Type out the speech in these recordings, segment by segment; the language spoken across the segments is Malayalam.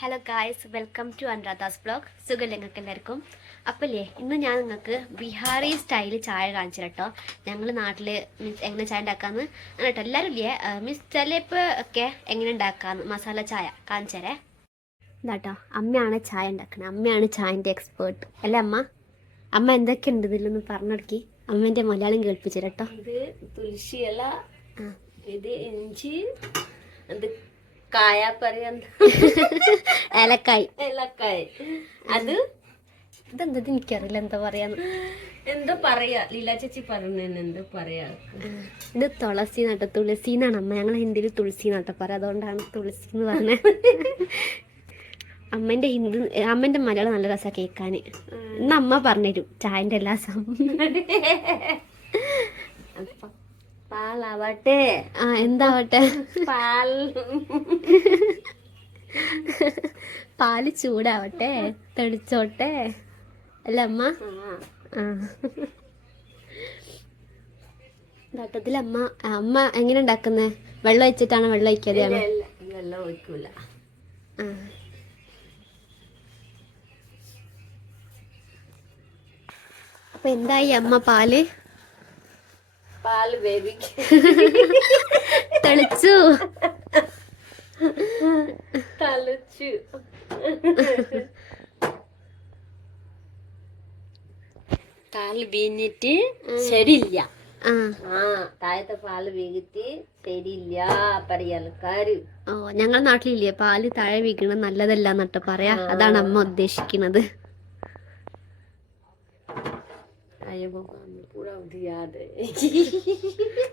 Hello guys, welcome to Anuradha's blog. സുഖമല്ലേ നിങ്ങൾക്ക് എല്ലാവർക്കും? അപ്പല്ലേ ഇന്ന് ഞാൻ നിങ്ങൾക്ക് ബിഹാറി സ്റ്റൈൽ ചായ കാണിച്ചു കേട്ടോ. ഞങ്ങൾ നാട്ടിൽ മീൻസ് എങ്ങനെ ചായ ഉണ്ടാക്കാമെന്ന് കേട്ടോ. എല്ലാവരും ഇല്ലേ മീൻസ് ചിലപ്പോൾ ഒക്കെ എങ്ങനെ ഉണ്ടാക്കാമെന്ന് മസാല ചായ കാണിച്ചു തരേ. ഇതാട്ടോ, അമ്മയാണ് ചായ ഉണ്ടാക്കുന്നത്. അമ്മയാണ് ചായൻ്റെ എക്സ്പേർട്ട് അല്ലേ അമ്മ? അമ്മ എന്തൊക്കെ ഉണ്ട് ഇതിലൊന്ന് പറഞ്ഞെടുക്കി. അമ്മേൻ്റെ മലയാളം കേൾപ്പിച്ചു കേട്ടോ. ഇത് തുളസി ഇല, ഇത് ഇഞ്ചി, ഇത് കായ പറയാൻ ഏലക്കായ്. ഏലക്കായ്. അത് ഇതെന്താ എനിക്കറിയില്ല എന്താ പറയാന്ന്. എന്താ പറയാ ലീല ചേച്ചി പറഞ്ഞ എന്താ പറയാ. ഇത് തുളസി നട്ടോ. തുളസി എന്നാണ് അമ്മ, ഞങ്ങൾ ഹിന്ദിയിൽ തുളസി നട്ടോ പറയാം, അതുകൊണ്ടാണ് തുളസി എന്ന് പറഞ്ഞത്. അമ്മേന്റെ മലയാളം നല്ല രസമാണ് കേൾക്കാൻ. ഇന്ന് അമ്മ പറഞ്ഞുതരും ചായന്റെ എല്ലാ പാലാവട്ടെ. എന്താവട്ടെ, പാൽ പാല് ചൂടാവട്ടെ, തെളിച്ചോട്ടെ അല്ല അമ്മ? ഘട്ടത്തിൽ അമ്മ എങ്ങനെ ഉണ്ടാക്കുന്നേ? വെള്ളം ഒഴിച്ചിട്ടാണ്? വെള്ളം ഒഴിക്കാതെയാണ്? വെള്ളം ഒഴിക്കൂല. അപ്പൊ എന്തായി അമ്മ? പാല് തെളിച്ചു. പാല് വീഞ്ഞിട്ട് ശരിയില്ല. താഴത്തെ പാല് വീങ്ങിട്ട് ശരിയില്ല പറയാ ആൾക്കാര്. ഓ, ഞങ്ങളുടെ നാട്ടിലില്ലേ പാല് താഴെ വീഴണം നല്ലതല്ല എന്നിട്ട് പറയാ. അതാണ് അമ്മ ഉദ്ദേശിക്കുന്നത്.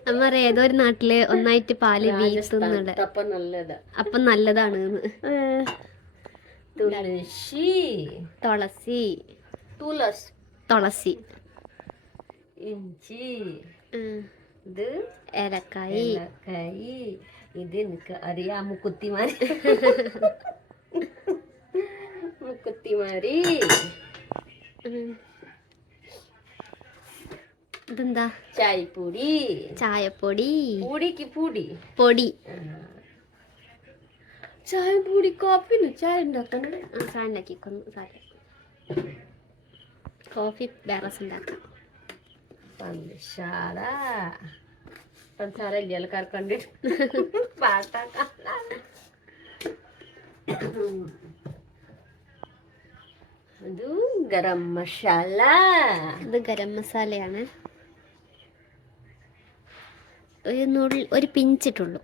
അമ്മ പറയാ ഏതോ ഒരു നാട്ടില് ഒന്നായിട്ട് പാല് വീഴ്ത്തുന്നുണ്ട്, അപ്പൊ നല്ലതാണ്. തുളസി, ഇഞ്ചി, ഇത് ഏലക്കായി. ഇത് എനിക്ക് അറിയാം. മുക്കുത്തിമാരി ഇതെന്താ? ചായപ്പൊടി. പൊടി. ചായപ്പൊടി കോഫിന് ചായ ഉണ്ടാക്കണം. ചായ ഉണ്ടാക്കിക്കൊന്നു. കോഫി വേറെ ഉണ്ടാക്കാം. പഞ്ചസാര ഇല്ല ആൾക്കാർ കണ്ടിട്ട് പാട്ടാക്കാം. ഇത് ഗരം മസാല. ഇത് ഗരം മസാലയാണ്. ഒരു പിഞ്ചിട്ടുള്ളൂ.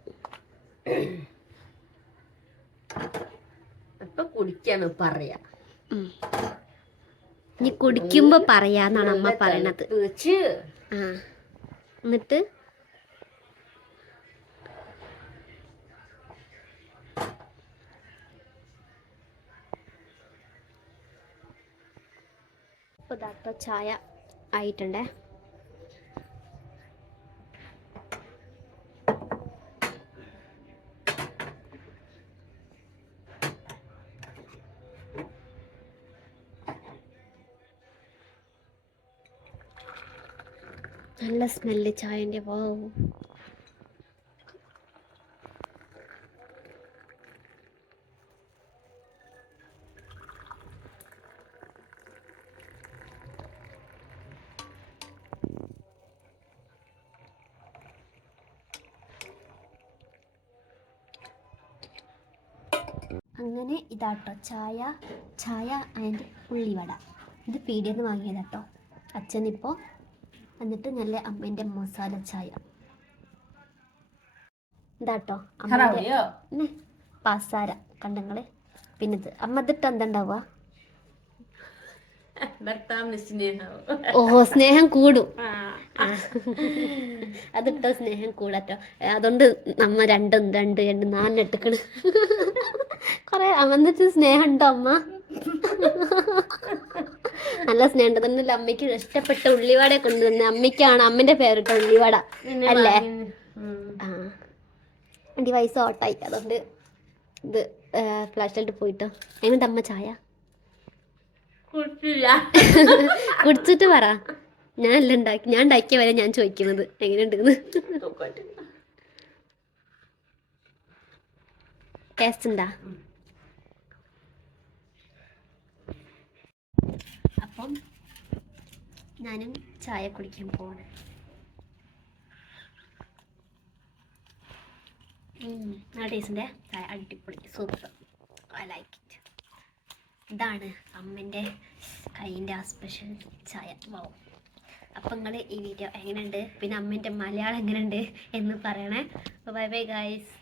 അപ്പൊ കുടിക്കാണ് പറയാ. ഇനി കുടിക്കുമ്പോ പറയാന്നാണ് അമ്മ പറയണത്. എന്നിട്ട് ഇപ്പൊ ചായ ആയിട്ടുണ്ടേ. നല്ല സ്മെല്ല് ചായൻ്റെ. വൗ, അങ്ങനെ ഇതാട്ടോ ചായ അതിൻ്റെ ഉള്ളിവട. ഇത് പീടിയിൽ നിന്ന് വാങ്ങിയതാട്ടോ അച്ഛനിപ്പോൾ. എന്നിട്ട് നല്ല അമ്മേൻ്റെ മസാല ചായ ഇതാട്ടോ അമ്മേൻ്റെ പാസാര കണ്ടങ്ങള്. പിന്നെ ഇത് അമ്മ ഇതിട്ട് എന്തുണ്ടാവുക? ഓ, സ്നേഹം കൂടും. അതിട്ടോ സ്നേഹം കൂടട്ടോ. അതുകൊണ്ട് നമ്മ രണ്ട് 4 ഇട്ടിക്കണ്. കൊറേ എന്നിട്ട് സ്നേഹം ഉണ്ടോ അമ്മ? നല്ല സ്നേഹം ഉണ്ട്. തന്നെ അമ്മയ്ക്ക് ഇഷ്ടപ്പെട്ട ഉള്ളിവട കൊണ്ടുവന്നെ. അമ്മയ്ക്കാണ് അമ്മന്റെ പേരിട്ട ഉള്ളിവട അല്ലേ? ഡിവൈസ് ഓട്ടായി, അതുകൊണ്ട് ഇത് ഫ്ലാഷ് ലൈറ്റ് പോയിട്ടോ. എങ്ങനെയുണ്ട് അമ്മ ചായ? കുടിച്ചിട്ട് പറ. ഞാൻ ഉണ്ടാക്കിയ വരെ ഞാൻ ചോദിക്കുന്നത് എങ്ങനെയുണ്ടെന്ന്. ടേസ്റ്റ് ഉണ്ടാ? അപ്പം ഞാനും ചായ കുടിക്കാൻ പോവാണ്. നല്ല ടേസ്റ്റിൻ്റെ ചായ, അടിപൊളി, സൂപ്പർ, ഐ ലൈക്ക് ഇറ്റ്. ഇതാണ് അമ്മേൻ്റെ കൈയിൻ്റെ ആ സ്പെഷ്യൽ ചായ. വൗ. അപ്പം നിങ്ങൾ ഈ വീഡിയോ എങ്ങനെയുണ്ട്, പിന്നെ അമ്മേൻ്റെ മലയാളം എങ്ങനെയുണ്ട് എന്ന് പറയണേ. Bye bye guys.